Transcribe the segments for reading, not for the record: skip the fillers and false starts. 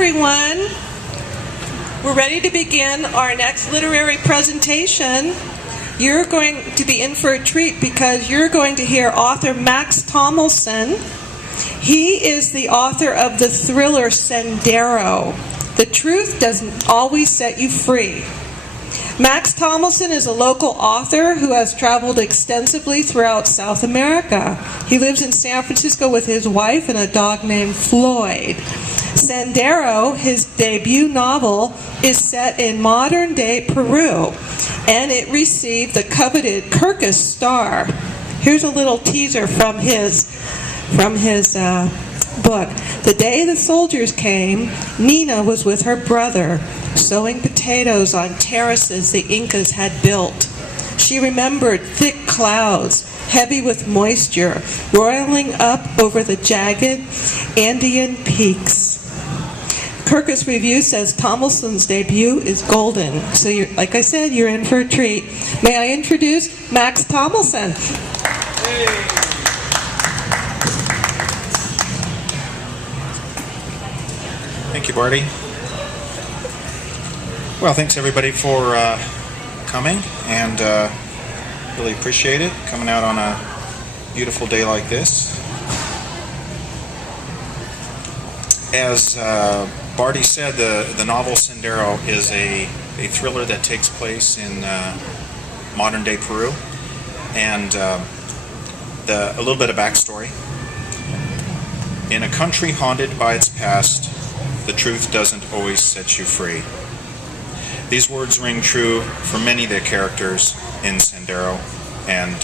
everyone. We're ready to begin our next literary presentation. You're going to be in for a treat because you're going to hear author Max Tomlinson. He is the author of the thriller Sendero. The truth doesn't always set you free. Max Tomlinson is a local author who has traveled extensively throughout South America. He lives in San Francisco with his wife and a dog named Floyd. Sendero, his debut novel, is set in modern-day Peru, and it received the coveted Kirkus star. Here's a little teaser from his book. The day the soldiers came, Nina was with her brother, sowing potatoes on terraces the Incas had built. She remembered thick clouds, heavy with moisture, roiling up over the jagged Andean peaks. Kirkus Review says Tomlinson's debut is golden. So, like I said, you're in for a treat. May I introduce Max Tomlinson? Thank you, Barty. Well, thanks everybody for coming, and really appreciate it, coming out on a beautiful day like this. As Barty said, the novel Sendero is a thriller that takes place in modern-day Peru, and a little bit of backstory. In a country haunted by its past, the truth doesn't always set you free. These words ring true for many of the characters in Sendero, and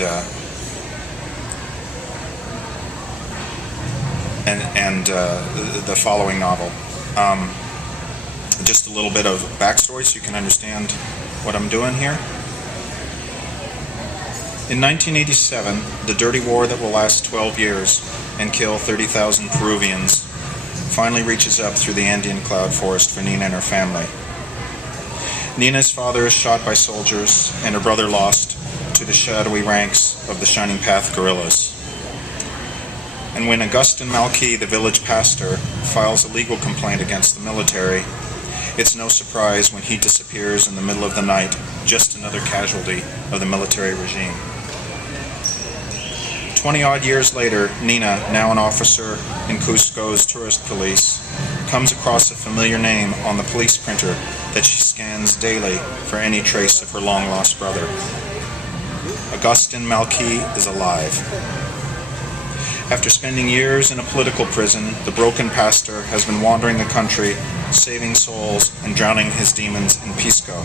the following novel. Just a little bit of backstory so you can understand what I'm doing here. In 1987, the dirty war that will last 12 years and kill 30,000 Peruvians finally reaches up through the Andean cloud forest for Nina and her family. Nina's father is shot by soldiers and her brother lost to the shadowy ranks of the Shining Path guerrillas. And when Augustin Malqui, the village pastor, files a legal complaint against the military, it's no surprise when he disappears in the middle of the night, just another casualty of the military regime. 20-odd years later, Nina, now an officer in Cusco's tourist police, comes across a familiar name on the police printer that she scans daily for any trace of her long-lost brother. Augustin Malqui is alive. After spending years in a political prison, the broken pastor has been wandering the country, saving souls and drowning his demons in Pisco.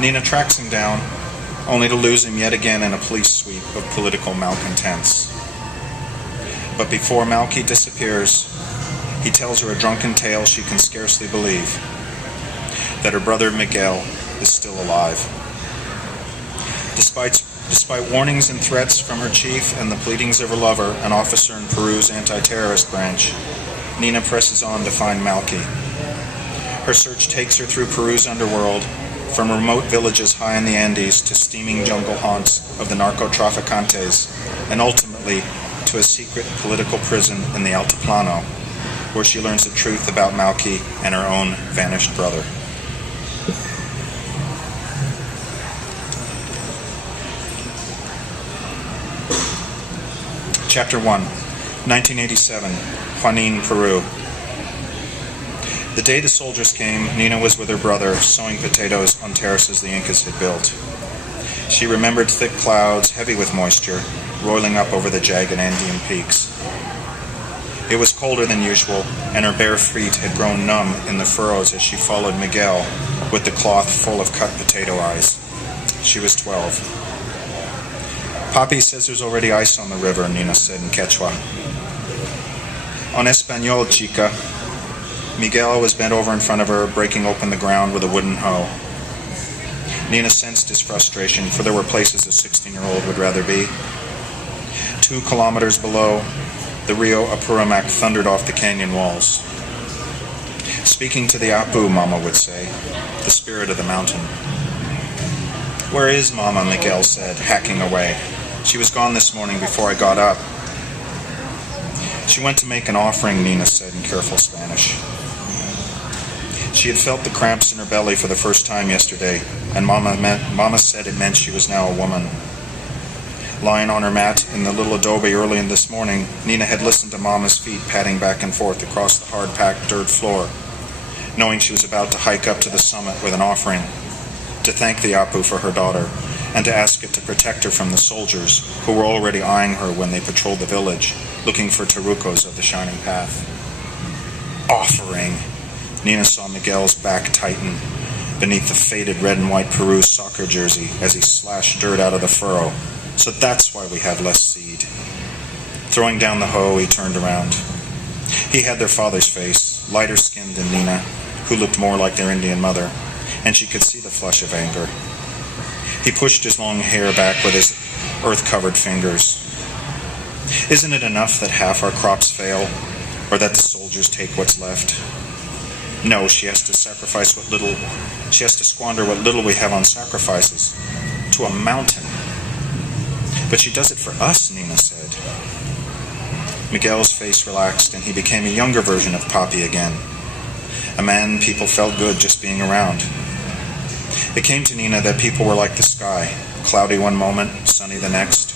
Nina tracks him down, only to lose him yet again in a police sweep of political malcontents. But before Malqui disappears, he tells her a drunken tale she can scarcely believe, that her brother Miguel is still alive. Despite warnings and threats from her chief and the pleadings of her lover, an officer in Peru's anti-terrorist branch, Nina presses on to find Malqui. Her search takes her through Peru's underworld, from remote villages high in the Andes to steaming jungle haunts of the narcotraficantes, and ultimately to a secret political prison in the Altiplano, where she learns the truth about Malqui and her own vanished brother. Chapter 1, 1987, Juanin, Peru. The day the soldiers came, Nina was with her brother, sowing potatoes on terraces the Incas had built. She remembered thick clouds, heavy with moisture, roiling up over the jagged Andean peaks. It was colder than usual, and her bare feet had grown numb in the furrows as she followed Miguel with the cloth full of cut potato eyes. She was 12. Papi says there's already ice on the river, Nina said in Quechua. En Español, chica. Miguel was bent over in front of her, breaking open the ground with a wooden hoe. Nina sensed his frustration, for there were places a 16-year-old would rather be. 2 kilometers below, the Rio Apurimac thundered off the canyon walls. Speaking to the Apu, Mama would say, the spirit of the mountain. Where is Mama? Miguel said, hacking away. She was gone this morning before I got up. She went to make an offering, Nina said in careful Spanish. She had felt the cramps in her belly for the first time yesterday, and Mama said it meant she was now a woman. Lying on her mat in the little adobe early in this morning, Nina had listened to Mama's feet padding back and forth across the hard-packed dirt floor, knowing she was about to hike up to the summit with an offering, to thank the Apu for her daughter, and to ask it to protect her from the soldiers who were already eyeing her when they patrolled the village, looking for Tarucos of the Shining Path. Offering! Nina saw Miguel's back tighten beneath the faded red and white Peru soccer jersey as he slashed dirt out of the furrow. So that's why we have less seed. Throwing down the hoe, he turned around. He had their father's face, lighter skinned than Nina, who looked more like their Indian mother, and she could see the flush of anger. He pushed his long hair back with his earth-covered fingers. Isn't it enough that half our crops fail, or that the soldiers take what's left? No, she has to squander what little we have on sacrifices, to a mountain. But she does it for us, Nina said. Miguel's face relaxed, and he became a younger version of Papi again. A man people felt good just being around. It came to Nina that people were like the sky, cloudy one moment, sunny the next.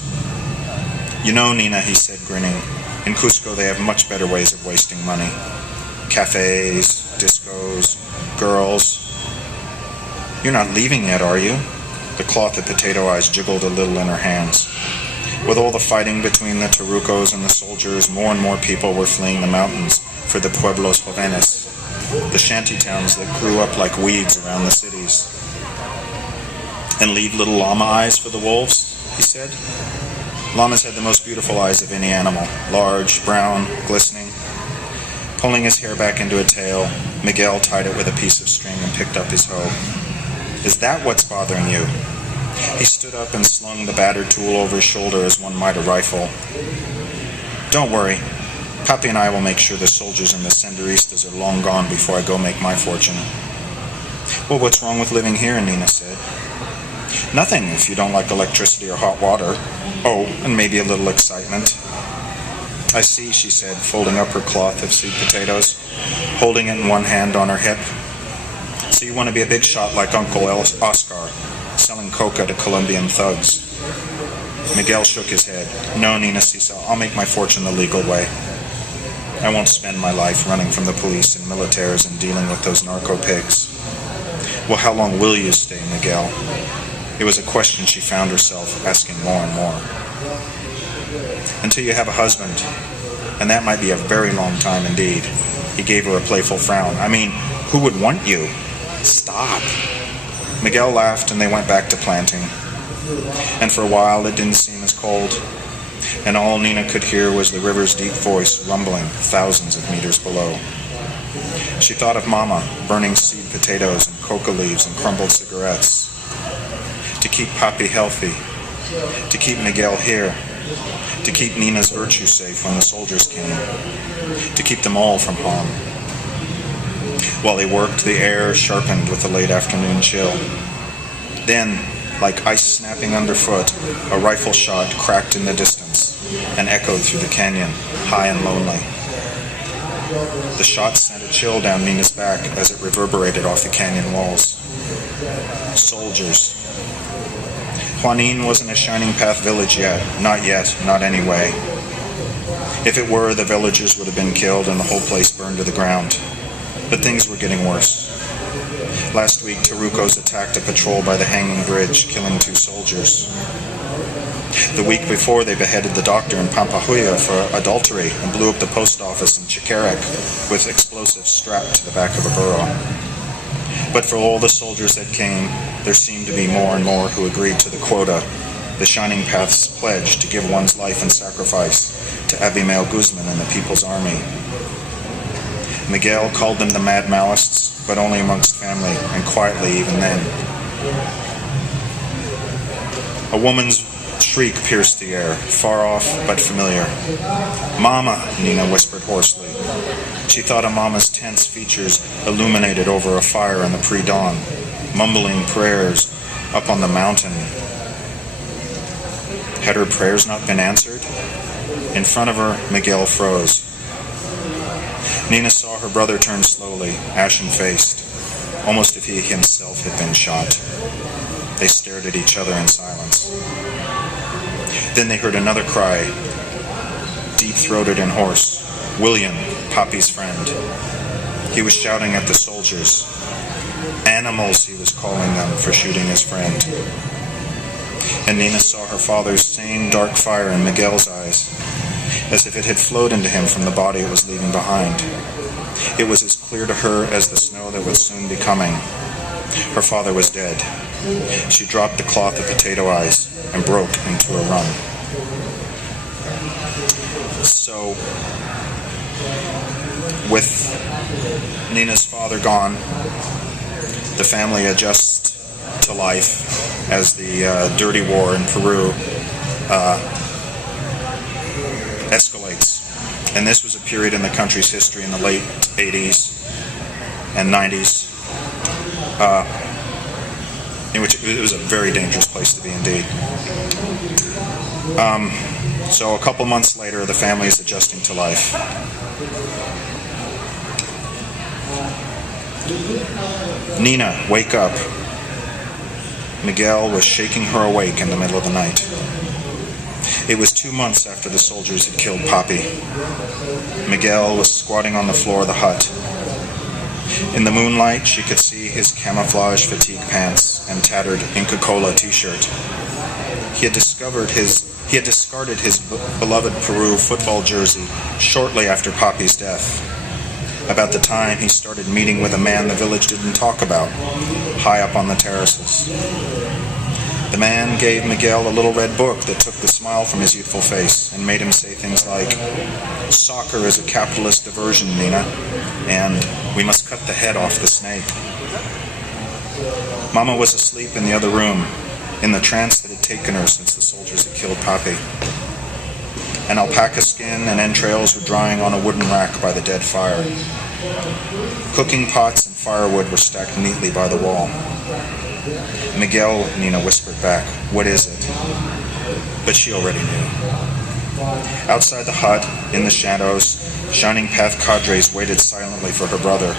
You know, Nina, he said, grinning, in Cusco they have much better ways of wasting money. Cafes, discos, girls. You're not leaving yet, are you? The cloth of potato eyes jiggled a little in her hands. With all the fighting between the Tarucos and the soldiers, more and more people were fleeing the mountains for the pueblos jóvenes, the shanty towns that grew up like weeds around the cities. And leave little llama eyes for the wolves, he said. Llamas had the most beautiful eyes of any animal, large, brown, glistening. Pulling his hair back into a tail, Miguel tied it with a piece of string and picked up his hoe. Is that what's bothering you? He stood up and slung the battered tool over his shoulder as one might a rifle. Don't worry. Papi and I will make sure the soldiers and the senderistas are long gone before I go make my fortune. Well, what's wrong with living here? Nina said. Nothing if you don't like electricity or hot water. Oh, and maybe a little excitement. I see, she said, folding up her cloth of sweet potatoes, holding it in one hand on her hip. So you want to be a big shot like Uncle Oscar, selling coca to Colombian thugs. Miguel shook his head. No, Nina Sisa, I'll make my fortune the legal way. I won't spend my life running from the police and militaires and dealing with those narco pigs. Well, how long will you stay, Miguel? It was a question she found herself asking more and more. Until you have a husband, and that might be a very long time indeed. He gave her a playful frown. I mean, who would want you? Stop. Miguel laughed, and they went back to planting. And for a while it didn't seem as cold, and all Nina could hear was the river's deep voice rumbling thousands of meters below. She thought of Mama burning seed potatoes and coca leaves and crumbled cigarettes. To keep Papi healthy, to keep Miguel here, to keep Nina's virtue safe when the soldiers came, to keep them all from harm. While they worked, the air sharpened with the late afternoon chill. Then, like ice snapping underfoot, a rifle shot cracked in the distance and echoed through the canyon, high and lonely. The shot sent a chill down Nina's back as it reverberated off the canyon walls. Soldiers. Juanin wasn't a Shining Path village yet, not anyway. If it were, the villagers would have been killed and the whole place burned to the ground. But things were getting worse. Last week, Tarucos attacked a patrol by the hanging bridge, killing 2 soldiers. The week before, they beheaded the doctor in Pampahuya for adultery and blew up the post office in Chicarec with explosives strapped to the back of a burro. But for all the soldiers that came, there seemed to be more and more who agreed to the quota, the Shining Path's pledge to give one's life in sacrifice to Abimael Guzman and the People's Army. Miguel called them the Mad Maoists, but only amongst family, and quietly even then. A woman's shriek pierced the air, far off but familiar. Mama, Nina whispered hoarsely. She thought of Mama's tense features illuminated over a fire in the pre-dawn, mumbling prayers up on the mountain. Had her prayers not been answered? In front of her, Miguel froze. Nina saw her brother turn slowly, ashen-faced, almost if he himself had been shot. They stared at each other in silence. Then they heard another cry, deep-throated and hoarse. William, Poppy's friend. He was shouting at the soldiers. Animals, he was calling them for shooting his friend. And Nina saw her father's same dark fire in Miguel's eyes, as if it had flowed into him from the body it was leaving behind. It was as clear to her as the snow that would soon be coming. Her father was dead. She dropped the cloth of potato eyes and broke into a run. So, with Nina's father gone, the family adjusts to life as the dirty war in Peru escalates. And this was a period in the country's history in the late 80s and 90s in which it was a very dangerous place to be indeed. So a couple months later, the family is adjusting to life. Nina, wake up. Miguel was shaking her awake in the middle of the night. It was 2 months after the soldiers had killed Poppy. Miguel was squatting on the floor of the hut. In the moonlight, she could see his camouflage fatigue pants and tattered Inca Kola t-shirt. He had discarded his beloved Peru football jersey shortly after Poppy's death, about the time he started meeting with a man the village didn't talk about, high up on the terraces. The man gave Miguel a little red book that took the smile from his youthful face and made him say things like, "Soccer is a capitalist diversion, Nina, and we must cut the head off the snake." Mama was asleep in the other room, in the trance that had taken her since the soldiers had killed Poppy. An alpaca skin and entrails were drying on a wooden rack by the dead fire. Cooking pots and firewood were stacked neatly by the wall. "Miguel," Nina whispered back, "what is it?" But she already knew. Outside the hut, in the shadows, Shining Path cadres waited silently for her brother.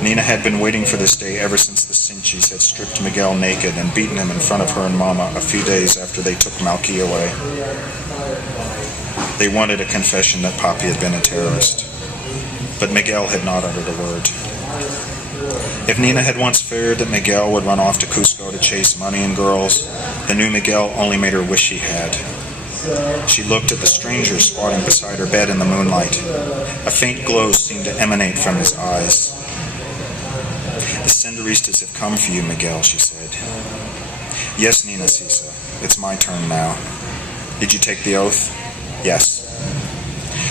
Nina had been waiting for this day ever since the Sinchis had stripped Miguel naked and beaten him in front of her and Mama a few days after they took Malky away. They wanted a confession that Poppy had been a terrorist, but Miguel had not uttered a word. If Nina had once feared that Miguel would run off to Cusco to chase money and girls, the new Miguel only made her wish he had. She looked at the stranger squatting beside her bed in the moonlight. A faint glow seemed to emanate from his eyes. "The Senderistas have come for you, Miguel," she said. "Yes, Nina Sisa. It's my turn now." "Did you take the oath?" "Yes."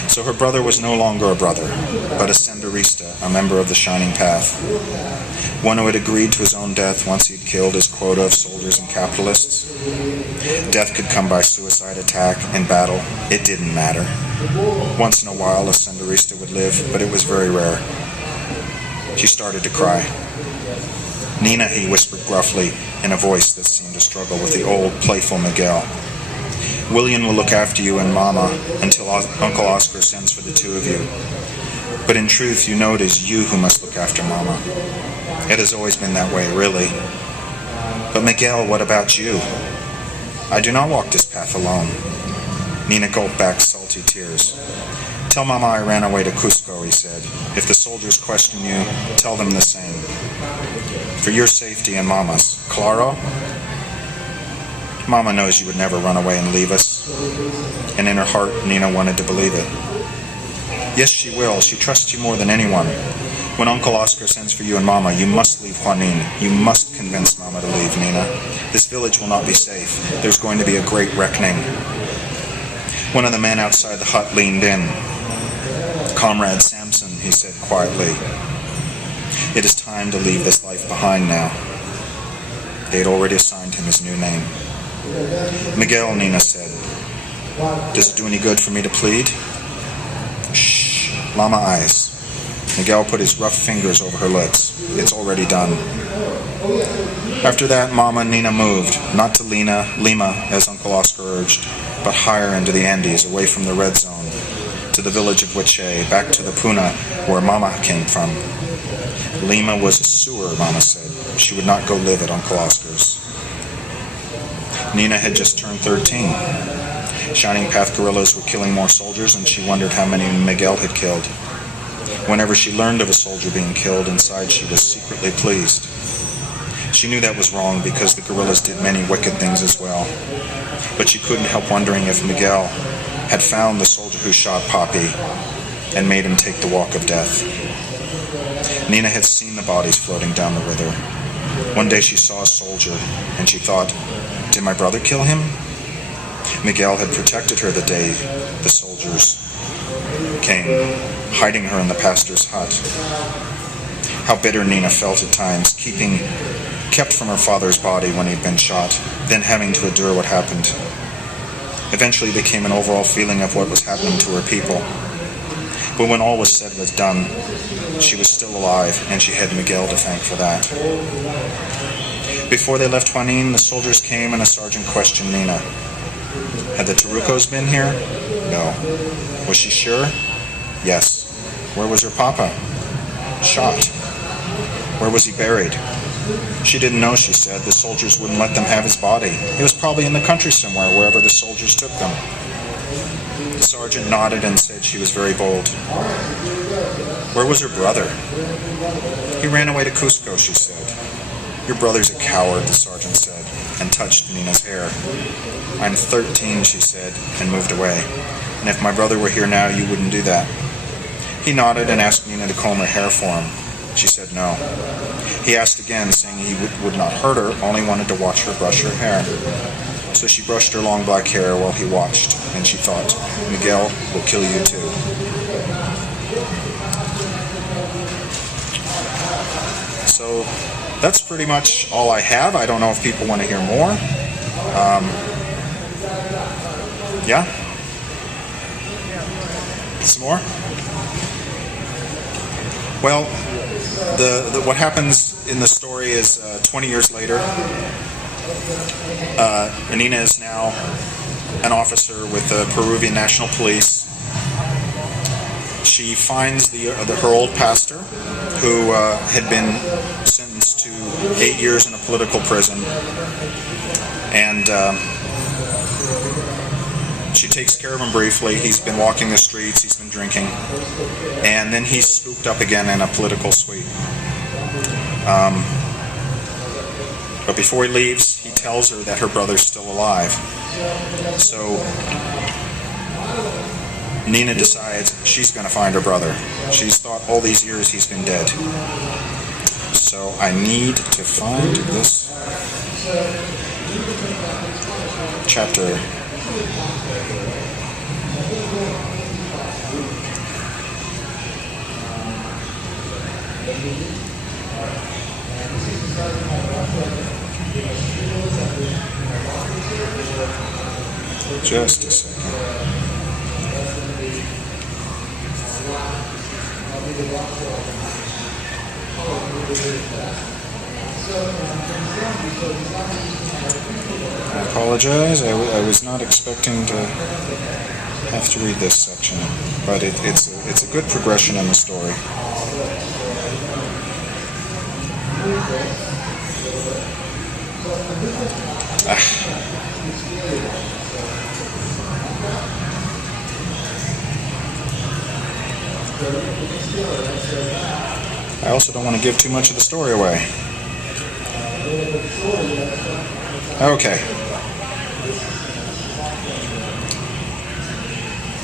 So her brother was no longer a brother, but a Senderista, a member of the Shining Path. One who had agreed to his own death once he'd killed his quota of soldiers and capitalists. Death could come by suicide attack, in battle. It didn't matter. Once in a while a Senderista would live, but it was very rare. She started to cry. "Nina," he whispered gruffly, in a voice that seemed to struggle with the old, playful Miguel. "William will look after you and Mama until Uncle Oscar sends for the two of you. But in truth, you know it is you who must look after Mama. It has always been that way, really. But Miguel, what about you? I do not walk this path alone." Nina gulped back salty tears. "Tell Mama I ran away to Cusco," he said. "If the soldiers question you, tell them the same. For your safety and Mama's. Claro? Mama knows you would never run away and leave us." And in her heart, Nina wanted to believe it. "Yes, she will. She trusts you more than anyone. When Uncle Oscar sends for you and Mama, you must leave Juanin. You must convince Mama to leave, Nina. This village will not be safe. There's going to be a great reckoning." One of the men outside the hut leaned in. "Comrade Samson," he said quietly, "it is time to leave this life behind now." They had already assigned him his new name. "Miguel," Nina said, "does it do any good for me to plead?" "Shh, Lama eyes." Miguel put his rough fingers over her lips. "It's already done." After that, Mama and Nina moved, not to Lima, as Uncle Oscar urged, but higher into the Andes, away from the red zone, to the village of Huiche, back to the Puna, where Mama came from. Lima was a sewer, Mama said. She would not go live at Uncle Oscar's. Nina had just turned 13. Shining Path guerrillas were killing more soldiers, and she wondered how many Miguel had killed. Whenever she learned of a soldier being killed, inside she was secretly pleased. She knew that was wrong because the guerrillas did many wicked things as well. But she couldn't help wondering if Miguel had found the soldier who shot Papi and made him take the walk of death. Nina had seen the bodies floating down the river. One day she saw a soldier, and she thought, did my brother kill him? Miguel had protected her the day the soldiers came, hiding her in the pastor's hut. How bitter Nina felt at times, kept from her father's body when he'd been shot, then having to endure what happened. Eventually it became an overall feeling of what was happening to her people. But when all was said and done, she was still alive, and she had Miguel to thank for that. Before they left Juanin, the soldiers came and a sergeant questioned Nina. Had the Tarucos been here? No. Was she sure? Yes. Where was her papa? Shot. Where was he buried? She didn't know, she said. The soldiers wouldn't let them have his body. He was probably in the country somewhere, wherever the soldiers took them. The sergeant nodded and said she was very bold. Where was her brother? He ran away to Cusco, she said. Your brother's a coward, the sergeant said, and touched Nina's hair. I'm 13, she said, and moved away. And if my brother were here now, you wouldn't do that. He nodded and asked Nina to comb her hair for him. She said no. He asked again, saying he would not hurt her, only wanted to watch her brush her hair. So she brushed her long black hair while he watched, and she thought, Miguel will kill you too. So that's pretty much all I have. I don't know if people want to hear more. Yeah? Some more? Well, what happens in the story is 20 years later, Nina is now an officer with the Peruvian National Police. She finds her old pastor, who had been sentenced to 8 years in a political prison, and she takes care of him briefly. He's been walking the streets, he's been drinking, and then he's scooped up again in a political suite. But before he leaves, he tells her that her brother's still alive. So Nina decides she's going to find her brother. She's thought all these years he's been dead. So I need to find this chapter. Just a second. I apologize. I was not expecting to have to read this section, but it's a good progression in the story. I also don't want to give too much of the story away. Okay.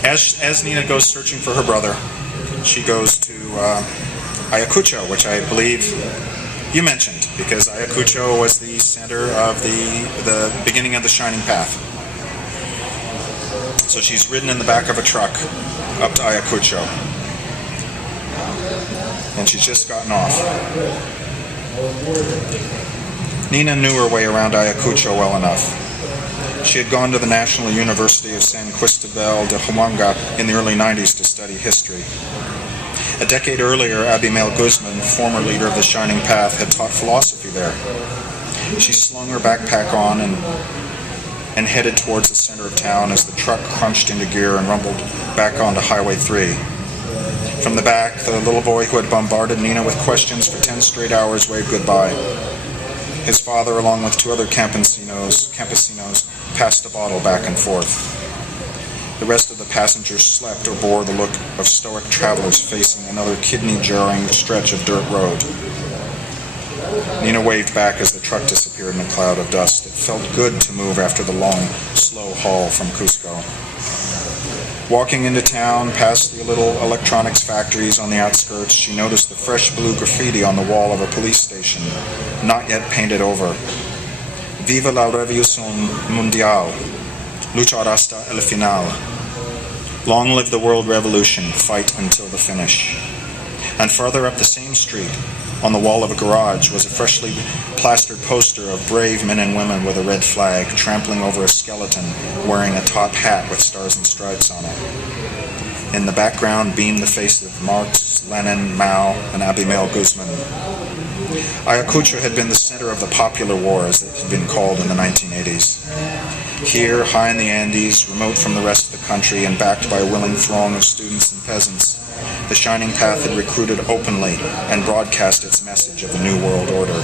As Nina goes searching for her brother, she goes to Ayacucho, which I believe you mentioned, because Ayacucho was the center of the beginning of the Shining Path. So she's ridden in the back of a truck up to Ayacucho, and she's just gotten off. Nina knew her way around Ayacucho well enough. She had gone to the National University of San Cristobal de Huamanga in the early 90s to study history. A decade earlier, Abimael Guzman, former leader of the Shining Path, had taught philosophy there. She slung her backpack on and and headed towards the center of town as the truck crunched into gear and rumbled back onto Highway 3. From the back, the little boy who had bombarded Nina with questions for 10 straight hours waved goodbye. His father, along with 2 other campesinos, passed a bottle back and forth. The rest of the passengers slept or bore the look of stoic travelers facing another kidney-jarring stretch of dirt road. Nina waved back as the truck disappeared in a cloud of dust. It felt good to move after the long, slow haul from Cusco. Walking into town, past the little electronics factories on the outskirts, she noticed the fresh blue graffiti on the wall of a police station, not yet painted over. Viva la Revolución Mundial. Luchar hasta el final. Long live the world revolution, fight until the finish. And farther up the same street, on the wall of a garage, was a freshly plastered poster of brave men and women with a red flag trampling over a skeleton wearing a top hat with stars and stripes on it. In the background beamed the faces of Marx, Lenin, Mao, and Abimael Guzman. Ayacucho had been the center of the popular war, as it had been called in the 1980s. Here, high in the Andes, remote from the rest of the country and backed by a willing throng of students and peasants, the Shining Path had recruited openly and broadcast its message of a new world order.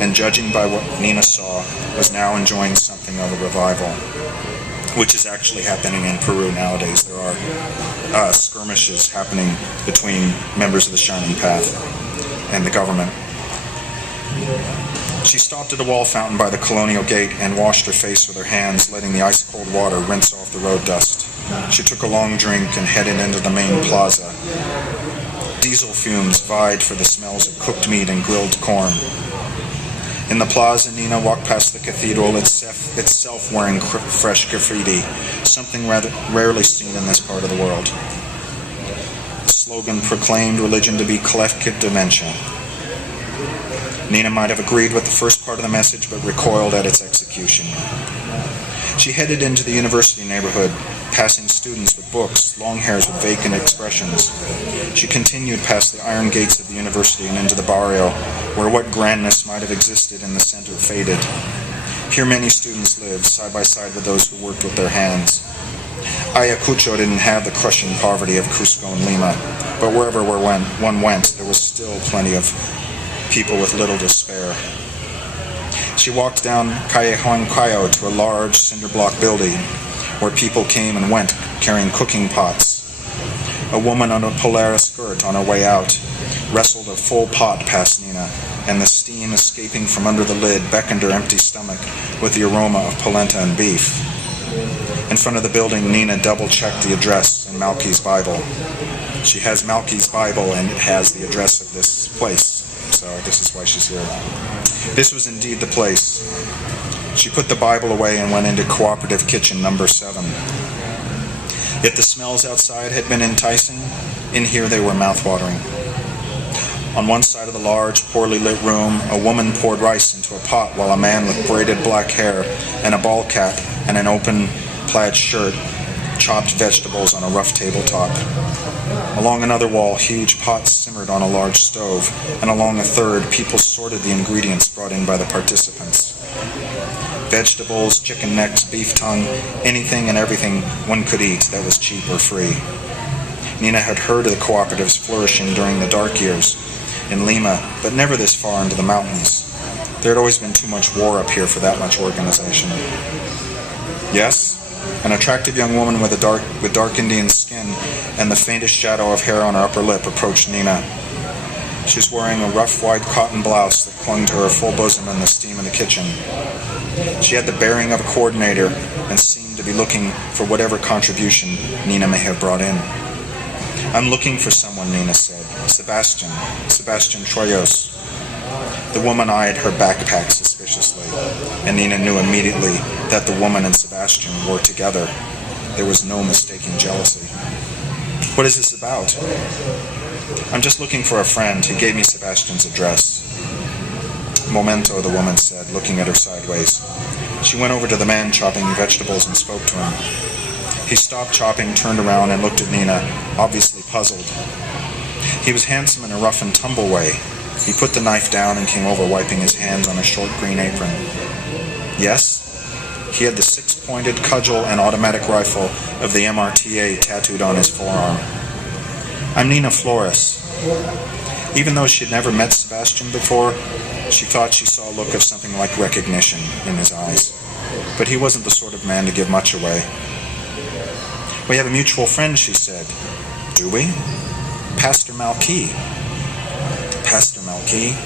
And judging by what Nina saw, was now enjoying something of a revival, which is actually happening in Peru nowadays. There are skirmishes happening between members of the Shining Path and the government. She stopped at a wall fountain by the colonial gate and washed her face with her hands, letting the ice-cold water rinse off the road dust. She took a long drink and headed into the main plaza. Diesel fumes vied for the smells of cooked meat and grilled corn. In the plaza, Nina walked past the cathedral, itself wearing fresh graffiti, something rather rarely seen in this part of the world. The slogan proclaimed religion to be collective dementia. Nina might have agreed with the first part of the message, but recoiled at its execution. She headed into the university neighborhood, passing students with books, long hairs with vacant expressions. She continued past the iron gates of the university and into the barrio, where what grandness might have existed in the center faded. Here many students lived, side by side with those who worked with their hands. Ayacucho didn't have the crushing poverty of Cusco and Lima, but wherever one went, there was still plenty of people with little to spare. She walked down Calle Huancayo to a large cinder block building where people came and went carrying cooking pots. A woman on a Polaris skirt on her way out wrestled a full pot past Nina, and the steam escaping from under the lid beckoned her empty stomach with the aroma of polenta and beef. In front of the building, Nina double-checked the address in Malky's Bible. She has Malky's Bible and it has the address of this place. So this is why she's here. This was indeed the place. She put the Bible away and went into Cooperative Kitchen number 7. If the smells outside had been enticing, in here they were mouth-watering. On one side of the large, poorly lit room, a woman poured rice into a pot while a man with braided black hair and a ball cap and an open plaid shirt chopped vegetables on a rough tabletop. Along another wall, huge pots simmered on a large stove, and along a third, people sorted the ingredients brought in by the participants. Vegetables, chicken necks, beef tongue, anything and everything one could eat that was cheap or free. Nina had heard of the cooperatives flourishing during the dark years in Lima, but never this far into the mountains. There had always been too much war up here for that much organization. Yes? An attractive young woman with dark Indian skin and the faintest shadow of hair on her upper lip approached Nina. She was wearing a rough white cotton blouse that clung to her full bosom in the steam in the kitchen. She had the bearing of a coordinator and seemed to be looking for whatever contribution Nina may have brought in. "I'm looking for someone," Nina said. Sebastian Troyos." The woman eyed her backpack suspiciously, and Nina knew immediately that the woman and Sebastian were together. There was no mistaking jealousy. "What is this about?" "I'm just looking for a friend. He gave me Sebastian's address." "Momento," the woman said, looking at her sideways. She went over to the man chopping vegetables and spoke to him. He stopped chopping, turned around, and looked at Nina, obviously puzzled. He was handsome in a rough-and-tumble way. He put the knife down and came over, wiping his hands on a short green apron. "Yes?" He had the six-pointed cudgel and automatic rifle of the MRTA tattooed on his forearm. I'm Nina Flores. Even though she had never met Sebastian before, she thought she saw a look of something like recognition in his eyes. But he wasn't the sort of man to give much away. We have a mutual friend, she said. Do we? Pastor Malky. Pastor Malky?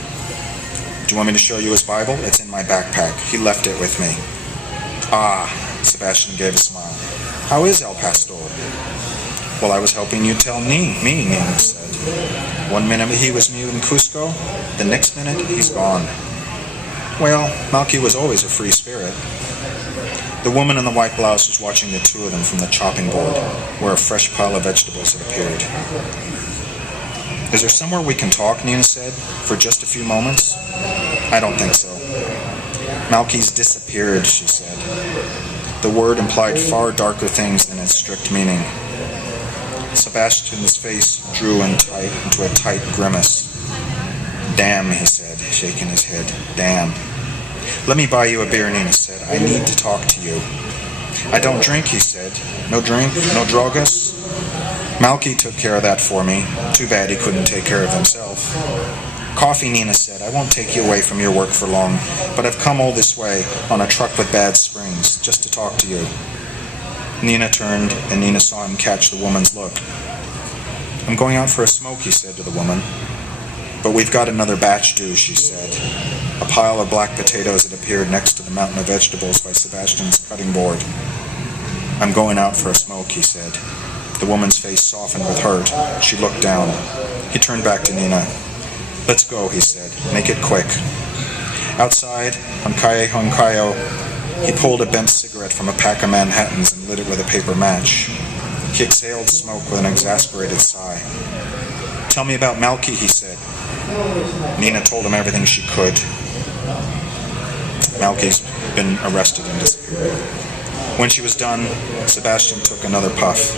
Do you want me to show you his Bible? It's in my backpack. He left it with me. Ah, Sebastian gave a smile. How is El Pastor? Well, I was hoping you'd tell me, Nina said. One minute he was mute in Cusco, the next minute he's gone. Well, Malky was always a free spirit. The woman in the white blouse was watching the two of them from the chopping board, where a fresh pile of vegetables had appeared. Is there somewhere we can talk, Nina said, for just a few moments? I don't think so. Malky's disappeared, she said. The word implied far darker things than its strict meaning. Sebastian's face drew into a tight grimace. Damn, he said, shaking his head. Damn. Let me buy you a beer, Nina said. I need to talk to you. I don't drink, he said. No drink? No drogas? Malky took care of that for me. Too bad he couldn't take care of himself. Coffee, Nina said. I won't take you away from your work for long, but I've come all this way on a truck with bad springs just to talk to you. Nina turned, and Nina saw him catch the woman's look. I'm going out for a smoke, he said to the woman. But we've got another batch due, she said. A pile of black potatoes had appeared next to the mountain of vegetables by Sebastian's cutting board. I'm going out for a smoke, he said. The woman's face softened with hurt. She looked down. He turned back to Nina. Let's go, he said. Make it quick. Outside, on Calle Honcayo, he pulled a bent cigarette from a pack of Manhattans and lit it with a paper match. He exhaled smoke with an exasperated sigh. Tell me about Malky, he said. Nina told him everything she could. Malky's been arrested and disappeared. When she was done, Sebastian took another puff.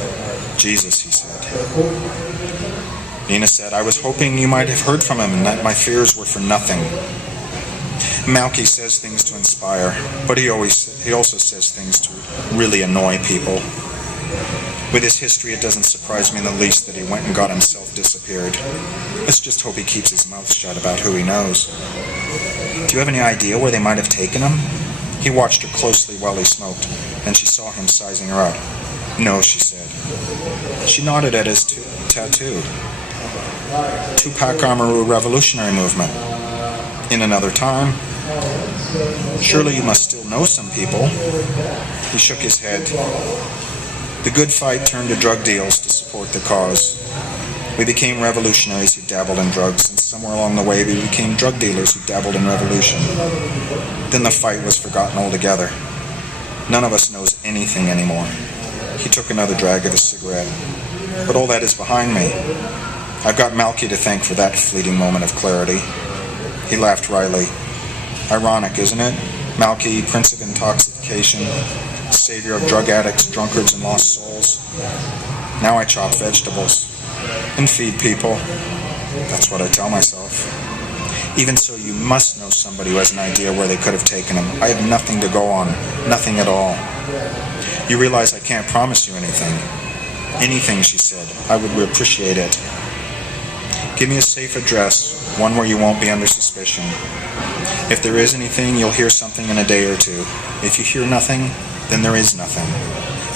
Jesus, he said. Nina said, I was hoping you might have heard from him and that my fears were for nothing. Malky says things to inspire, but he also says things to really annoy people. With his history, it doesn't surprise me in the least that he went and got himself disappeared. Let's just hope he keeps his mouth shut about who he knows. Do you have any idea where they might have taken him? He watched her closely while he smoked, and she saw him sizing her up. No, she said. She nodded at his tattoo. Tupac Amaru Revolutionary Movement. In another time. Surely you must still know some people. He shook his head. The good fight turned to drug deals to support the cause. We became revolutionaries who dabbled in drugs, and somewhere along the way we became drug dealers who dabbled in revolution. Then the fight was forgotten altogether. None of us knows anything anymore. He took another drag of his cigarette. But all that is behind me. I've got Malky to thank for that fleeting moment of clarity. He laughed wryly. Ironic, isn't it? Malky, Prince of Intoxication, savior of drug addicts, drunkards, and lost souls. Now I chop vegetables and feed people. That's what I tell myself. Even so, you must know somebody who has an idea where they could have taken him. I have nothing to go on. Nothing at all. You realize I can't promise you anything. Anything, she said. I would appreciate it. Give me a safe address, one where you won't be under suspicion. If there is anything, you'll hear something in a day or two. If you hear nothing, then there is nothing.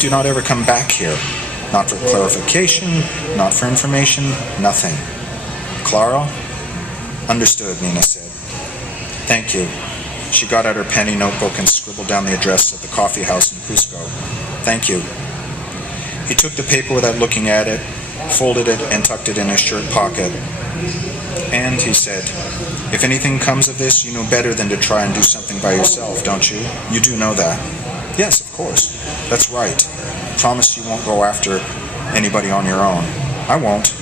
Do not ever come back here. Not for clarification, not for information, nothing. Claro? Understood, Nina said. Thank you. She got out her penny notebook and scribbled down the address of the coffee house in Cusco. Thank you. He took the paper without looking at it, folded it, and tucked it in his shirt pocket. And, he said, if anything comes of this, you know better than to try and do something by yourself, don't you? You do know that. Yes, of course. That's right. Promise you won't go after anybody on your own. I won't.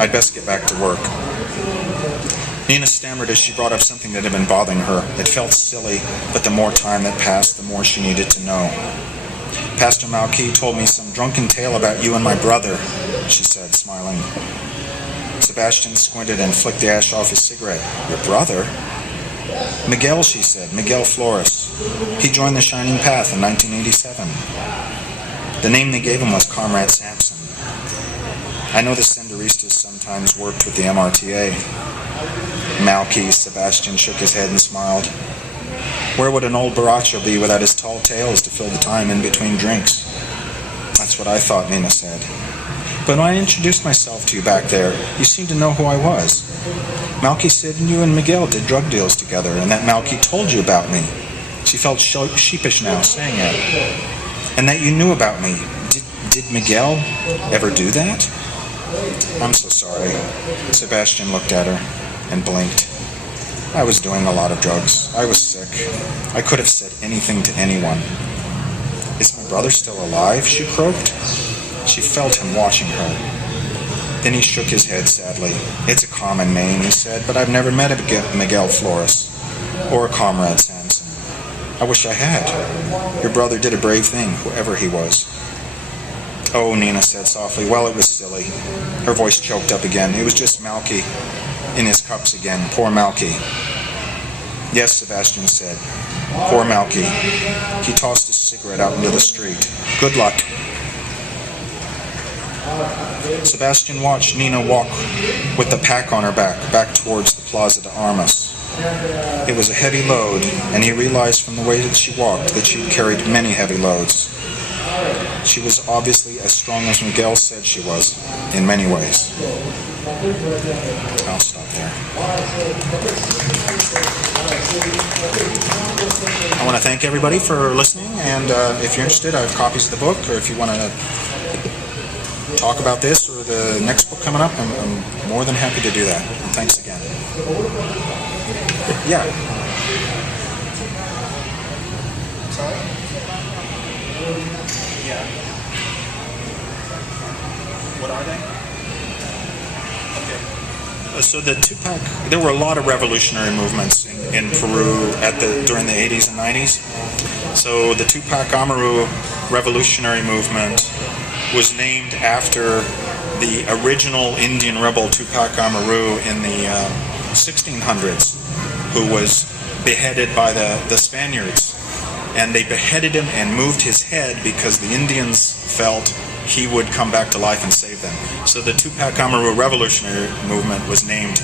I'd best get back to work. Nina stammered as she brought up something that had been bothering her. It felt silly, but the more time that passed, the more she needed to know. Pastor Malky told me some drunken tale about you and my brother, she said, smiling. Sebastian squinted and flicked the ash off his cigarette. Your brother? Miguel, she said. Miguel Flores. He joined the Shining Path in 1987. The name they gave him was Comrade Sampson. I know the Senderistas sometimes worked with the MRTA. Malky Sebastian shook his head and smiled. Where would an old borracho be without his tall tales to fill the time in between drinks? That's what I thought, Nina said. But when I introduced myself to you back there, you seemed to know who I was. Malky said you and Miguel did drug deals together, and that Malky told you about me. She felt sheepish now, saying it. And that you knew about me. Did Miguel ever do that? I'm so sorry. Sebastian looked at her and blinked. I was doing a lot of drugs. I was sick. I could have said anything to anyone. Is my brother still alive? She croaked. She felt him watching her. Then he shook his head sadly. It's a common name, he said, but I've never met a Miguel Flores or a Comrade Sampson. I wish I had. Your brother did a brave thing, whoever he was. Oh, Nina said softly. Well, it was silly. Her voice choked up again. It was just Malky in his cups again. Poor Malky. Yes, Sebastian said. Poor Malky. He tossed his cigarette out into the street. Good luck. Sebastian watched Nina walk with the pack on her back towards the Plaza de Armas. It was a heavy load, and he realized from the way that she walked that she'd carried many heavy loads. She was obviously as strong as Miguel said she was, in many ways. I'll stop there. I want to thank everybody for listening, and if you're interested, I have copies of the book, or if you want to talk about this or the next book coming up, I'm more than happy to do that. And thanks again. Yeah. Sorry? Yeah. What are they? Okay. So the Tupac, there were a lot of revolutionary movements in Peru during the 80s and 90s. So the Tupac Amaru revolutionary movement was named after the original Indian rebel Tupac Amaru in the 1600s, who was beheaded by the Spaniards. And they beheaded him and moved his head because the Indians felt he would come back to life and save them. So the Tupac Amaru revolutionary movement was named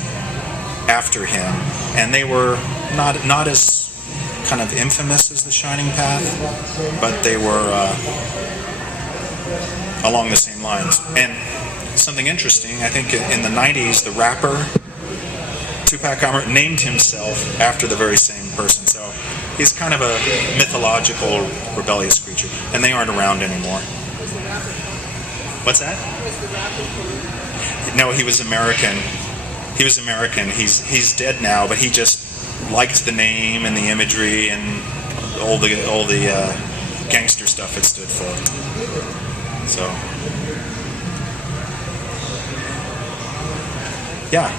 after him. And they were not as kind of infamous as the Shining Path, but they were along the same lines. And something interesting, I think in the 90s, the rapper Tupac Amaru named himself after the very same person. So he's kind of a mythological, rebellious creature. And they aren't around anymore. What's that? No, he was American. He was American. He's dead now, but he just liked the name and the imagery and all the gangster stuff it stood for. So, yeah.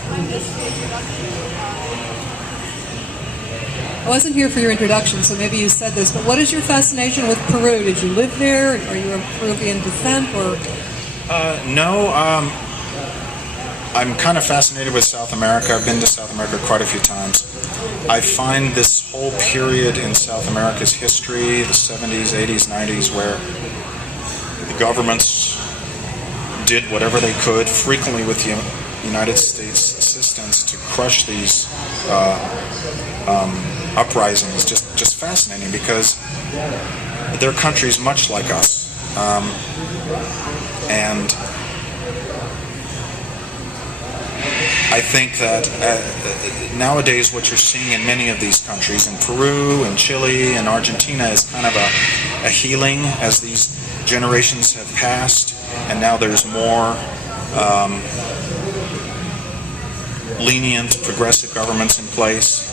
I wasn't here for your introduction, so maybe you said this, but what is your fascination with Peru? Did you live there? Are you of Peruvian descent, or? No, I'm kind of fascinated with South America. I've been to South America quite a few times. I find this whole period in South America's history, the 70s, 80s, 90s, where the governments did whatever they could, frequently with the United States assistance, to crush these uprisings. Just fascinating, because they're countries much like us. And I think that nowadays what you're seeing in many of these countries, in Peru and Chile and Argentina, is kind of a healing as these generations have passed, and now there's more lenient, progressive governments in place.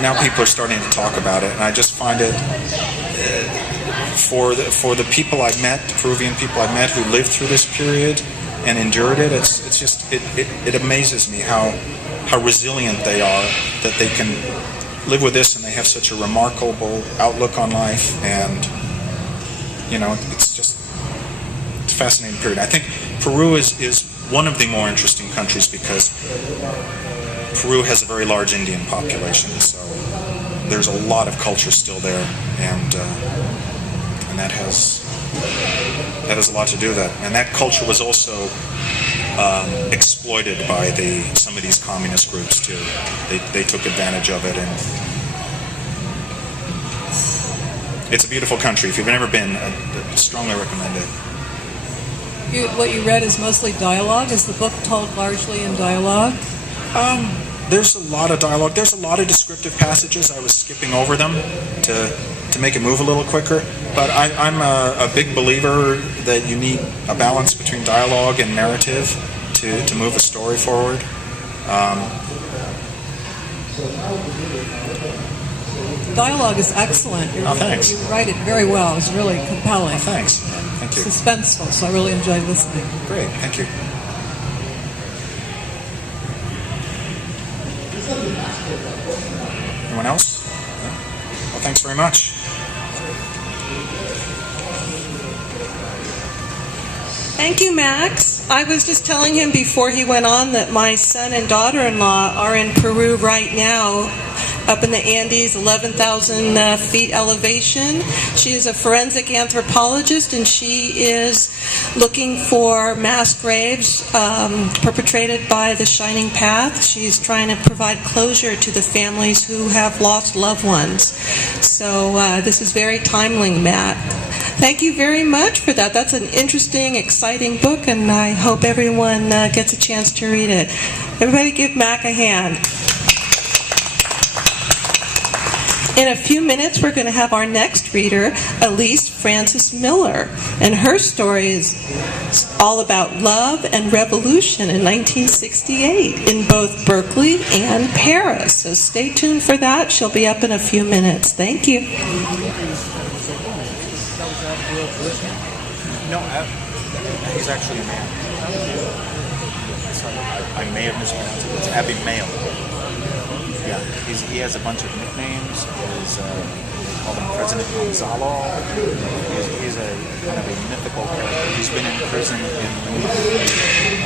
Now people are starting to talk about it, and I just find it, for the people I've met, the Peruvian people I've met who lived through this period and endured it, it amazes me how resilient they are, that they can live with this and they have such a remarkable outlook on life. And it's a fascinating period. I think Peru is one of the more interesting countries because Peru has a very large Indian population, so there's a lot of culture still there, and that has a lot to do with that. And that culture was also exploited by some of these communist groups too. They took advantage of it, and it's a beautiful country. If you've never been, I strongly recommend it. What you read is mostly dialogue. Is the book told largely in dialogue? There's a lot of dialogue. There's a lot of descriptive passages. I was skipping over them to make it move a little quicker. But I'm a big believer that you need a balance between dialogue and narrative to move a story forward. Dialogue is excellent. Thanks. You write it very well. It's really compelling. Thanks. Thank you. Suspenseful, so I really enjoyed listening. Great. Thank you. Anyone else? Well, thanks very much. Thank you, Max. I was just telling him before he went on that my son and daughter-in-law are in Peru right now, up in the Andes, 11,000 feet elevation. She is a forensic anthropologist, and she is looking for mass graves perpetrated by the Shining Path. She's trying to provide closure to the families who have lost loved ones. So this is very timely, Matt. Thank you very much for that. That's an interesting, exciting book, and I hope everyone gets a chance to read it. Everybody give Mac a hand. In a few minutes, we're going to have our next reader, Elise Frances Miller, and her story is all about love and revolution in 1968 in both Berkeley and Paris. So stay tuned for that. She'll be up in a few minutes. Thank you. No, he's actually a man. Sorry, I may have mispronounced it. It's Abbey Mail. Yeah, he has a bunch of nicknames. They call him President Gonzalo. He's a kind of a mythical character. He's been in prison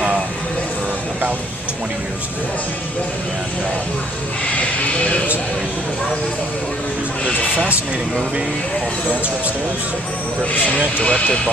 for about 20 years now. And there's a fascinating movie called The Dancer Upstairs. You've ever seen it? Directed by